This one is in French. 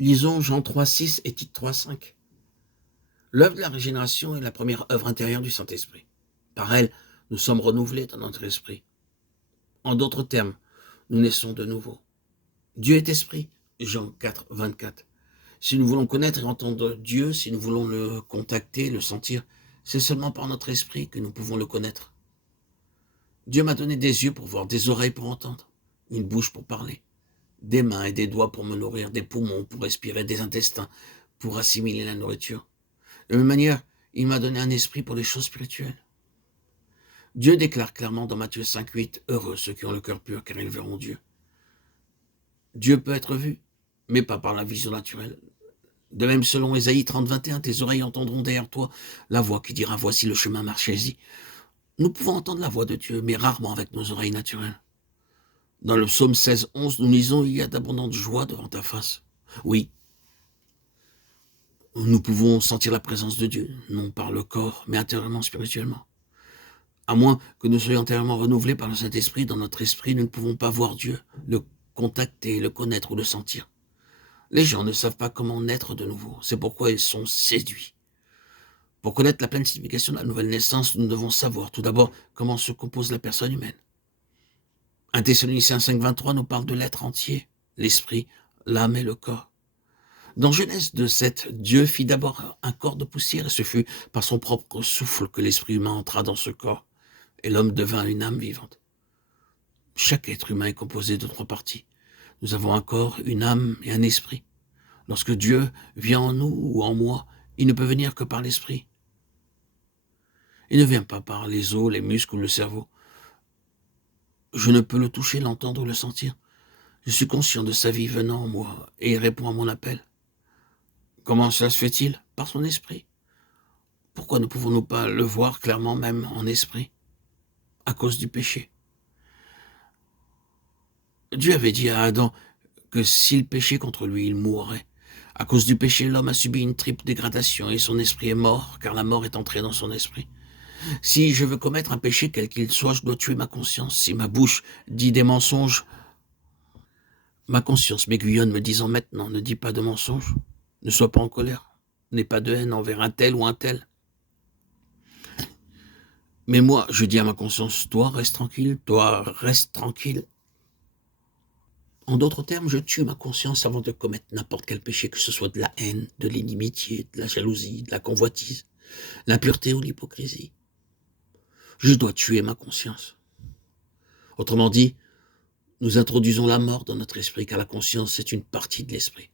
Lisons Jean 3,6 et Tite 3,5. L'œuvre de la régénération est la première œuvre intérieure du Saint-Esprit. Par elle, nous sommes renouvelés dans notre esprit. En d'autres termes, nous naissons de nouveau. Dieu est esprit, Jean 4, 24. Si nous voulons connaître et entendre Dieu, si nous voulons le contacter, le sentir, c'est seulement par notre esprit que nous pouvons le connaître. Dieu m'a donné des yeux pour voir, des oreilles pour entendre, une bouche pour parler, des mains et des doigts pour me nourrir, des poumons pour respirer, des intestins pour assimiler la nourriture. De la même manière, il m'a donné un esprit pour les choses spirituelles. Dieu déclare clairement dans Matthieu 5, 8, « Heureux ceux qui ont le cœur pur, car ils verront Dieu. » Dieu peut être vu, mais pas par la vision naturelle. De même, selon Ésaïe 30, 21, tes oreilles entendront derrière toi la voix qui dira, voici le chemin, marchez-y. Nous pouvons entendre la voix de Dieu, mais rarement avec nos oreilles naturelles. Dans le psaume 16, 11, nous lisons, il y a d'abondantes joies devant ta face. Oui, nous pouvons sentir la présence de Dieu, non par le corps, mais intérieurement, spirituellement. À moins que nous soyons entièrement renouvelés par le Saint-Esprit, dans notre esprit, nous ne pouvons pas voir Dieu, le contacter, le connaître ou le sentir. Les gens ne savent pas comment naître de nouveau, c'est pourquoi ils sont séduits. Pour connaître la pleine signification de la nouvelle naissance, nous devons savoir tout d'abord comment se compose la personne humaine. 1 Thessaloniciens 5, 23 nous parle de l'être entier, l'esprit, l'âme et le corps. Dans Genèse 2,7, Dieu fit d'abord un corps de poussière et ce fut par son propre souffle que l'esprit humain entra dans ce corps et l'homme devint une âme vivante. Chaque être humain est composé de 3 parties. Nous avons un corps, une âme et un esprit. Lorsque Dieu vient en nous ou en moi, il ne peut venir que par l'esprit. Il ne vient pas par les os, les muscles ou le cerveau. Je ne peux le toucher, l'entendre ou le sentir. Je suis conscient de sa vie venant en moi et il répond à mon appel. Comment cela se fait-il? Par son esprit. Pourquoi ne pouvons-nous pas le voir clairement même en esprit? À cause du péché. Dieu avait dit à Adam que s'il péchait contre lui, il mourrait. À cause du péché, l'homme a subi une triple dégradation et son esprit est mort, car la mort est entrée dans son esprit. Si je veux commettre un péché quel qu'il soit, je dois tuer ma conscience. Si ma bouche dit des mensonges, ma conscience m'aiguillonne me disant maintenant, ne dis pas de mensonges, ne sois pas en colère, n'aie pas de haine envers un tel ou un tel. Mais moi, je dis à ma conscience, toi, reste tranquille. En d'autres termes, je tue ma conscience avant de commettre n'importe quel péché, que ce soit de la haine, de l'inimitié, de la jalousie, de la convoitise, l'impureté ou l'hypocrisie. Je dois tuer ma conscience. Autrement dit, nous introduisons la mort dans notre esprit, car la conscience est une partie de l'esprit.